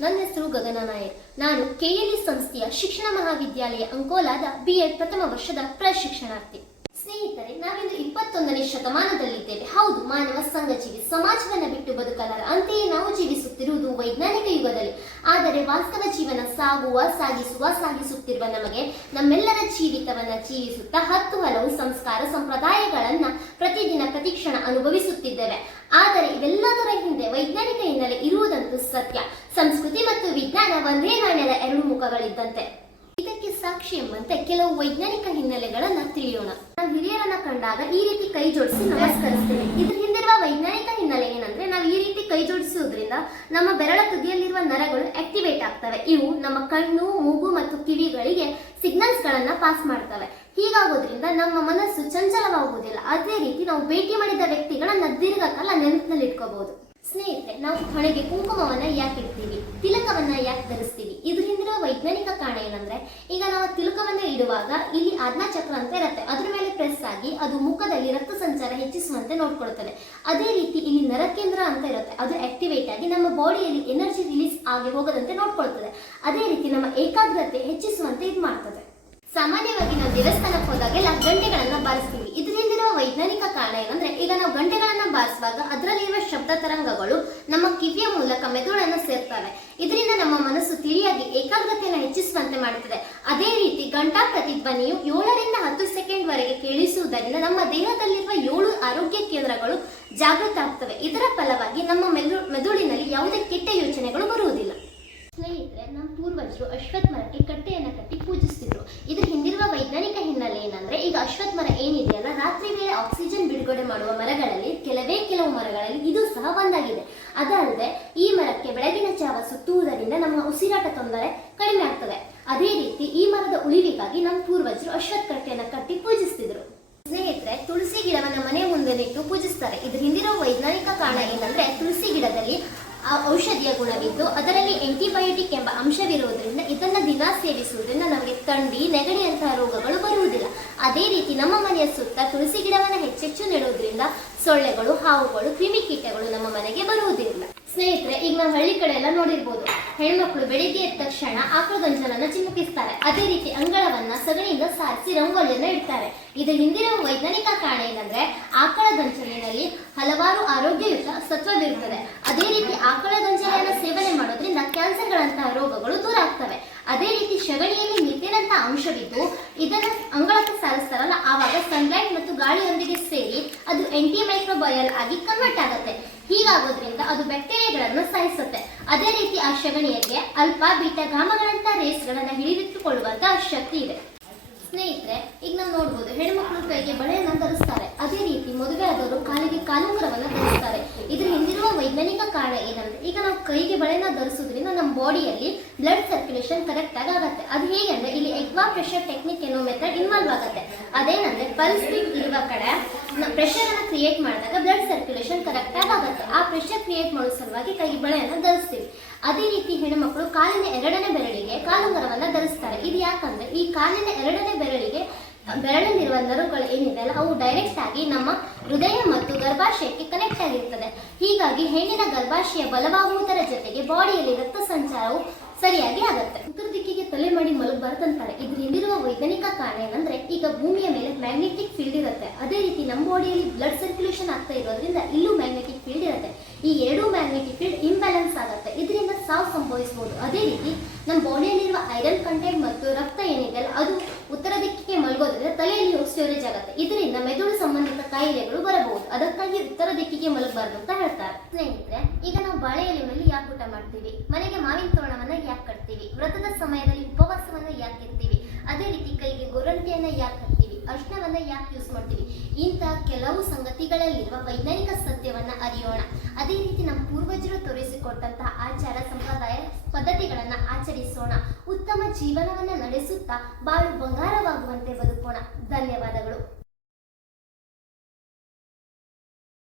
ನನ್ನ ಹೆಸರು ಗಗನ ನಾಯಕ್ ನಾನು ಕೆಎಲ್ಇ ಸಂಸ್ಥೆಯ ಶಿಕ್ಷಣ ಮಹಾವಿದ್ಯಾಲಯ ಅಂಕೋಲಾದ ಬಿಎಡ್ ಪ್ರಥಮ ವರ್ಷದ ಪ್ರಶಿಕ್ಷಣಾರ್ಥಿ. ಸ್ನೇಹಿತರೆ, ನಾವಿಂದು ಇಪ್ಪತ್ತೊಂದನೇ ಶತಮಾನದಲ್ಲಿದ್ದೇವೆ. ಹೌದು, ಮಾನವ ಸಂಘಜೀವಿ ಸಮಾಜವನ್ನು ಬಿಟ್ಟು ಬದುಕಲಾರ. ಅಂತೆಯೇ ನಾವು ಜೀವಿಸುತ್ತಿರುವುದು ವೈಜ್ಞಾನಿಕ ಯುಗದಲ್ಲಿ. ಆದರೆ ವಾಸ್ತವ ಜೀವನ ಸಾಗುವ, ಸಾಗಿಸುವ, ಸಾಗಿಸುತ್ತಿರುವ ನಮಗೆ ನಮ್ಮೆಲ್ಲರ ಜೀವಿತವನ್ನ ಜೀವಿಸುತ್ತಾ ಹತ್ತು ಹಲವು ಸಂಸ್ಕಾರ ಸಂಪ್ರದಾಯಗಳನ್ನ ಪ್ರತಿದಿನ ಪ್ರತಿಕ್ಷಣ ಅನುಭವಿಸುತ್ತಿದ್ದೇವೆ. ಆದರೆ ಇವೆಲ್ಲದರ ಹಿಂದೆ ವೈಜ್ಞಾನಿಕ ಹಿನ್ನೆಲೆ ಇರುವುದಂತೂ ಸತ್ಯ. ಒಂದೇ ನಾಣ್ಯದ ಎರಡು ಮುಖಗಳಿದ್ದಂತೆ. ಇದಕ್ಕೆ ಸಾಕ್ಷಿ ಎಂಬಂತೆ ಕೆಲವು ವೈಜ್ಞಾನಿಕ ಹಿನ್ನೆಲೆಗಳನ್ನ ತಿಳಿಯೋಣ. ನಾವು ಹಿರಿಯರನ್ನ ಕಂಡಾಗ ಈ ರೀತಿ ಕೈ ಜೋಡಿಸಿ ನಮಸ್ಕರಿಸ್ತೇವೆ ಇದ್ರ ಹಿಂದಿರುವ ವೈಜ್ಞಾನಿಕ ಹಿನ್ನೆಲೆ ಏನಂದ್ರೆ ನಾವು ಈ ರೀತಿ ಕೈ ಜೋಡಿಸುವುದರಿಂದ ನಮ್ಮ ಬೆರಳ ತುದಿಯಲ್ಲಿರುವ ನರಗಳು ಆಕ್ಟಿವೇಟ್ ಆಗ್ತವೆ. ಇವು ನಮ್ಮ ಕಣ್ಣು, ಮೂಗು ಮತ್ತು ಕಿವಿಗಳಿಗೆ ಸಿಗ್ನಲ್ಸ್ ಗಳನ್ನ ಪಾಸ್ ಮಾಡ್ತವೆ. ಹೀಗಾಗೋದ್ರಿಂದ ನಮ್ಮ ಮನಸ್ಸು ಚಂಚಲವಾಗುವುದಿಲ್ಲ. ಅದೇ ರೀತಿ ನಾವು ಭೇಟಿ ಮಾಡಿದ ವ್ಯಕ್ತಿಗಳನ್ನ ದೀರ್ಘಕಾಲ ನೆನಪಿನಲ್ಲಿ ಇಟ್ಕೋಬಹುದು ಸ್ನೇಹಿತರೆ, ನಾವು ಹಣೆಗೆ ಕುಂಕುಮವನ್ನ ಯಾಕೆ ಇಡ್ತೀವಿ? ತಿಲಕವನ್ನ ಯಾಕೆ ಧರಿಸ್ತೀವಿ? ಇದ್ರ ಹಿಂದಿರೋ ವೈಜ್ಞಾನಿಕ ಕಾರಣ ಏನಂದ್ರೆ, ಈಗ ನಾವು ತಿಲಕವನ್ನ ಇಡುವಾಗ ಇಲ್ಲಿ ಚಕ್ರ ಅಂತ ಇರುತ್ತೆ. ಅದ್ರ ಮೇಲೆ ಪ್ರೆಸ್ ಆಗಿ ಅದು ಮುಖದಲ್ಲಿ ರಕ್ತ ಸಂಚಾರ ಹೆಚ್ಚಿಸುವಂತೆ ನೋಡ್ಕೊಳ್ತದೆ. ಅದೇ ರೀತಿ ಇಲ್ಲಿ ನರಕೇಂದ್ರ ಅಂತ ಇರುತ್ತೆ. ಅದು ಆಕ್ಟಿವೇಟ್ ಆಗಿ ನಮ್ಮ ಬಾಡಿಯಲ್ಲಿ ಎನರ್ಜಿ ರಿಲೀಸ್ ಆಗಿ ಹೋಗದಂತೆ ನೋಡ್ಕೊಳ್ತದೆ. ಅದೇ ರೀತಿ ನಮ್ಮ ಏಕಾಗ್ರತೆ ಹೆಚ್ಚಿಸುವಂತೆ ಇದು ಮಾಡ್ತದೆ ಸಾಮಾನ್ಯವಾಗಿ ನಾವು ದೇವಸ್ಥಾನಕ್ಕೆ ಹೋದಾಗೆಲ್ಲ ಗಂಟೆಗಳನ್ನ ಬಾರಿಸ್ತೀವಿ. ಇದರಿಂದಿರುವ ವೈಜ್ಞಾನಿಕ ಕಾರಣ ಏನಂದ್ರೆ, ಈಗ ನಾವು ಗಂಟೆಗಳನ್ನ ಬಾರಿಸುವಾಗ ಅದರಲ್ಲಿರುವ ಶಬ್ದ ತರಂಗಗಳು ನಮ್ಮ ಕಿವಿಯ ಮೂಲಕ ಮೆದುಳನ್ನು ಸೇರ್ತವೆ. ಇದರಿಂದ ನಮ್ಮ ಮನಸ್ಸು ತಿಳಿಯಾಗಿ ಏಕಾಗ್ರತೆಯನ್ನು ಹೆಚ್ಚಿಸುವಂತೆ ಮಾಡುತ್ತದೆ. ಅದೇ ರೀತಿ ಗಂಟಾ ಪ್ರತಿಧ್ವನಿಯು ಏಳರಿಂದ ಹತ್ತು ಸೆಕೆಂಡ್ ವರೆಗೆ ಕೇಳಿಸುವುದರಿಂದ ನಮ್ಮ ದೇಹದಲ್ಲಿರುವ ಏಳು ಆರೋಗ್ಯ ಕೇಂದ್ರಗಳು ಜಾಗೃತ ಆಗ್ತವೆ. ಇದರ ಫಲವಾಗಿ ನಮ್ಮ ಮೆದು, ಮೆದುಳಿನಲ್ಲಿ ಯಾವುದೇ ಕೆಟ್ಟ ಯೋಚನೆಗಳು ಬರುವುದಿಲ್ಲ. ಸ್ನೇಹಿತರೆ, ನಮ್ಮ ಪೂರ್ವಜರು ಅಶ್ವತ್ಥ ಮರಕ್ಕೆ ಕಟ್ಟೆಯನ್ನು ಕಟ್ಟಿ ಪೂಜಿಸ್ತಿದ್ರು. ಹಿಂದಿರುವ ವೈಜ್ಞಾನಿಕ ಹಿನ್ನೆಲೆ ಏನಂದ್ರೆ, ಈಗ ಅಶ್ವತ್ಥ ಮರ ಏನಿದೆಯಲ್ಲ ರಾತ್ರಿ ವೇಳೆ ಆಕ್ಸಿಜನ್ ಬಿಡುಗಡೆ ಮಾಡುವ ಮರಗಳಲ್ಲಿ, ಕೆಲವೇ ಕೆಲವು ಮರಗಳಲ್ಲಿ ಇದು ಸಹ ಒಂದಾಗಿದೆ. ಅದಲ್ಲದೆ, ಈ ಮರಕ್ಕೆ ಬೆಳಗಿನ ಜಾವ ಸುತ್ತುವುದರಿಂದ ನಮ್ಮ ಉಸಿರಾಟ ತೊಂದರೆ ಕಡಿಮೆ ಆಗ್ತದೆ. ಅದೇ ರೀತಿ ಈ ಮರದ ಉಳಿವಿಗಾಗಿ ನಮ್ಮ ಪೂರ್ವಜರು ಅಶ್ವತ್ಥ ಕಟ್ಟೆಯನ್ನು ಕಟ್ಟಿ ಪೂಜಿಸ್ತಿದ್ರು ಸ್ನೇಹಿತರೆ ತುಳಸಿ ಗಿಡವನ್ನ ಮನೆ ಮುಂದೆ ನೆಟ್ಟು ಪೂಜಿಸ್ತಾರೆ ಇದ್ರ ಹಿಂದಿರೋ ವೈಜ್ಞಾನಿಕ ಕಾರಣ ಏನಂದ್ರೆ ತುಳಸಿ ಗಿಡದಲ್ಲಿ ಆ ಔಷಧಿಯ ಗುಣವಿದ್ದು ಅದರಲ್ಲಿ ಆಂಟಿಬಯೋಟಿಕ್ ಎಂಬ ಅಂಶವಿರುವುದರಿಂದ ಇದನ್ನು ದಿನ ಸೇವಿಸುವುದರಿಂದ ನಮಗೆ ತಂಡಿ ನೆಗಡಿಯಂತಹ ರೋಗಗಳು ಬರುವುದಿಲ್ಲ. ಅದೇ ರೀತಿ ನಮ್ಮ ಮನೆಯ ಸುತ್ತ ತುಳಸಿ ಗಿಡವನ್ನು ಹೆಚ್ಚೆಚ್ಚು ನೆಡುವುದರಿಂದ ಸೊಳ್ಳೆಗಳು, ಹಾವುಗಳು ಕ್ರಿಮಿಕೀಟಗಳು ನಮ್ಮ ಮನೆಗೆ ಬರುವುದಿಲ್ಲ. ಸ್ನೇಹಿತರೆ, ಈಗ ನಾವು ಹಳ್ಳಿ ಕಡೆ ಎಲ್ಲ ನೋಡಿರ್ಬೋದು. ಹೆಣ್ಮಕ್ಳು ಬೆಳಿಗ್ಗೆ ಎದ್ದ ತಕ್ಷಣ ಆಕಳ ಗಂಜಲನ್ನ ಚಿಮುಕಿಸ್ತಾರೆ. ಅದೇ ರೀತಿ ಅಂಗಳವನ್ನ ಸಗಣಿಯಿಂದ ಸಾರಿಸಿ ರಂಗೋಲಿಯನ್ನು ಇಡ್ತಾರೆ. ಇದು ಹಿಂದಿರುವ ವೈಜ್ಞಾನಿಕ ಕಾರಣ ಏನಂದ್ರೆ ಆಕಳ ಗಂಜಲಿನಲ್ಲಿ ಹಲವಾರು ಆರೋಗ್ಯಯುತ ಸತ್ವವಿರುತ್ತದೆ. ಅದೇ ರೀತಿ ಆಕಳ ಗಂಜಲಿಯನ್ನ ಸೇವನೆ ಮಾಡೋದ್ರಿಂದ ಕ್ಯಾನ್ಸರ್ಗಳಂತಹ ರೋಗಗಳು ದೂರ ಆಗ್ತವೆ. ಅದೇ ರೀತಿ ಸಗಣಿಯಲ್ಲಿ ಮಿಥೇನ್ ಅಂತ ಅಂಶವಿದ್ದು, ಇದನ್ನು ಅಂಗಳಕ್ಕೆ ಸಾರಿಸ್ತಾರಲ್ಲ, ಆವಾಗ ಸನ್ಲೈಟ್ ಮತ್ತು ಗಾಳಿಯೊಂದಿಗೆ ಸೇರಿ ಅದು ಎಂಟಿ ಮೈಕ್ರೋಬಯಲ್ ಆಗಿ ಕನ್ವರ್ಟ್ ಆಗುತ್ತೆ. ಹೀಗಾಗೋದ್ರಿಂದ ಅದು ಬ್ಯಾಕ್ಟೀರಿಯಾಗಳನ್ನು ಸಾಯಿಸುತ್ತೆ. ಅದೇ ರೀತಿ ಆ ಸಗಣಿಯಲ್ಲಿ ಅಲ್ಪ ಬೀಟಾ ಗಾಮಗಳಂತ ರೇಸ್ಗಳನ್ನು ಹಿಡಿದಿಟ್ಟುಕೊಳ್ಳುವಂತ ಶಕ್ತಿ ಇದೆ. ಸ್ನೇಹಿತರೆ, ಈಗ ನಾವು ನೋಡ್ಬೋದು ಹೆಣ್ಮಕ್ಳು ಕೈಗೆ ಬಳೆಯನ್ನು ಧರಿಸ್ತಾರೆ. ಅದೇ ರೀತಿ ಮದುವೆ ಆದವರು ಕಾಲಿಗೆ ಕಾಲುಂಗುರವನ್ನ ವೈಜ್ಞಾನಿಕ ಕಾರಣ ಏನಂದ್ರೆ, ಈಗ ನಾವು ಕೈಗೆ ಬಳೆನ ಧರಿಸೋದ್ರಿಂದ ನಮ್ಮ ಬಾಡಿಯಲ್ಲಿ ಬ್ಲಡ್ ಸರ್ಕ್ಯುಲೇಷನ್ ಕರೆಕ್ಟ್ ಆಗಿ ಆಗುತ್ತೆ. ಅದು ಹೇಗೆಂದ್ರೆ ಇಲ್ಲಿ ಎಕ್ವಾ ಪ್ರೆಷರ್ ಟೆಕ್ನಿಕ್ ಅನ್ನೋ ಮೆಥಡ್ ಇನ್ವಾಲ್ವ್ ಆಗುತ್ತೆ. ಅದೇನಂದ್ರೆ ಪಲ್ಸ್ ಬೀಟ್ ಇರುವ ಕಡೆ ಪ್ರೆಷರ್ ಅನ್ನು ಕ್ರಿಯೇಟ್ ಮಾಡಿದಾಗ ಬ್ಲಡ್ ಸರ್ಕ್ಯುಲೇಷನ್ ಕರೆಕ್ಟ್ ಆಗಿ ಆಗುತ್ತೆ. ಆ ಪ್ರೆಷರ್ ಕ್ರಿಯೇಟ್ ಮಾಡೋ ಸಲುವಾಗಿ ಕೈಗೆ ಬಳೆಯನ್ನು ಧರಿಸ್ತೀವಿ. ಅದೇ ರೀತಿ ಹೆಣ್ಣುಮಕ್ಕಳು ಕಾಲಿನ ಎರಡನೇ ಬೆರಳಿಗೆ ಕಾಲುಂಗರವನ್ನು ಧರಿಸ್ತಾರೆ. ಇದು ಯಾಕಂದ್ರೆ, ಈ ಕಾಲಿನ ಎರಡನೇ ಬೆರಳಿಗೆ ಬೆರಳಲ್ಲಿರುವ ನರುಗಳು ಏನಿದೆಯಲ್ಲ ಅವು ಡೈರೆಕ್ಟ್ ಆಗಿ ನಮ್ಮ ಹೃದಯ ಮತ್ತು ಗರ್ಭಾಶಯಕ್ಕೆ ಕನೆಕ್ಟ್ ಆಗಿರ್ತದೆ ಹೀಗಾಗಿ ಹೆಣ್ಣಿನ ಗರ್ಭಾಶಯ ಬಲವಾಗುವುದರ ಜೊತೆಗೆ ಬಾಡಿಯಲ್ಲಿ ರಕ್ತ ಸಂಚಾರವು ಸರಿಯಾಗಿ ಆಗುತ್ತೆ. ಉತ್ತರ ದಿಕ್ಕಿಗೆ ತಲೆ ಮಾಡಿ ಮಲಗಬಾರ್ದಂತಾರೆ ಇದ್ರ ಹಿಂದಿರುವ ವೈಜ್ಞಾನಿಕ ಕಾರಣ ಏನಂದ್ರೆ, ಈಗ ಭೂಮಿಯ ಮೇಲೆ ಮ್ಯಾಗ್ನೆಟಿಕ್ ಫೀಲ್ಡ್ ಇರುತ್ತೆ. ಅದೇ ರೀತಿ ನಮ್ಮ ಬಾಡಿಯಲ್ಲಿ ಬ್ಲಡ್ ಸರ್ಕ್ಯುಲೇಷನ್ ಆಗ್ತಾ ಇರೋದ್ರಿಂದ ಇಲ್ಲೂ ಮ್ಯಾಗ್ನೆಟಿಕ್ ಫೀಲ್ಡ್ ಇರುತ್ತೆ. ಈ ಎರಡೂ ಮ್ಯಾಗ್ನೆಟಿಕ್ ಫೀಲ್ಡ್ ಇಂಬ್ಯಾಲೆನ್ಸ್ ಆಗುತ್ತೆ. ಇದರಿಂದ ಸಾವು ಸಂಭವಿಸಬಹುದು ಅದೇ ರೀತಿ ನಮ್ಮ ಬಾಡಿಯಲ್ಲಿರುವ ಐರನ್ ಕಂಟೆಂಟ್ ಮತ್ತು ರಕ್ತ ಏನಿದೆಯಲ್ಲ, ಅದು ಸ್ಟೋರೇಜ್ ಆಗುತ್ತೆ ಇದರಿಂದ ಮೆದುಳು ಸಂಬಂಧಿತ ಕಾಯಿಲೆಗಳು ಬರಬಹುದು. ಅದಕ್ಕಾಗಿ ಉತ್ತರ ದಿಕ್ಕಿಗೆ ಮಲಗಬಾರ್ದು ಅಂತ ಹೇಳ್ತಾರೆ. ಸ್ನೇಹಿತರೆ, ಈಗ ನಾವು ಬಾಳೆ ಎಲೆ ಮೇಲೆ ಯಾಕೆ ಊಟ ಮಾಡ್ತೀವಿ? ಮನೆಗೆ ಮಾವಿನ ತೋರಣವನ್ನ ಯಾಕೆ ಕಟ್ತೀವಿ? ವ್ರತದ ಸಮಯದಲ್ಲಿ ಉಪವಾಸವನ್ನ ಯಾಕೆ ಇರ್ತೀವಿ ಅದೇ ರೀತಿ ಕೈಗೆ ಗೊರಂಟಿಯನ್ನ ಯಾಕೆ ಹಾಕ್ತೀವಿ? ಅರ್ಶನವನ್ನ ಯಾಕೆ ಯೂಸ್ ಮಾಡ್ತೀವಿ? ಇಂತಹ ಕೆಲವು ಸಂಗತಿಗಳಲ್ಲಿರುವ ವೈಜ್ಞಾನಿಕ ಸತ್ಯವನ್ನ ಅರಿಯೋಣ. ಅದೇ ರೀತಿ ನಮ್ಮ ಪೂರ್ವಜರು ತೋರಿಸಿಕೊಟ್ಟಂತಹ ಆಚಾರ, ಸಂಪ್ರದಾಯ ಪದ್ಧತಿಗಳನ್ನ ಆಚರಿಸೋಣ. ಜೀವನವನ್ನ ನಡೆಸುತ್ತಾ ಬಾಳು ಬಂಗಾರವಾಗುವಂತೆ ಬದುಕೋಣ. ಧನ್ಯವಾದಗಳು.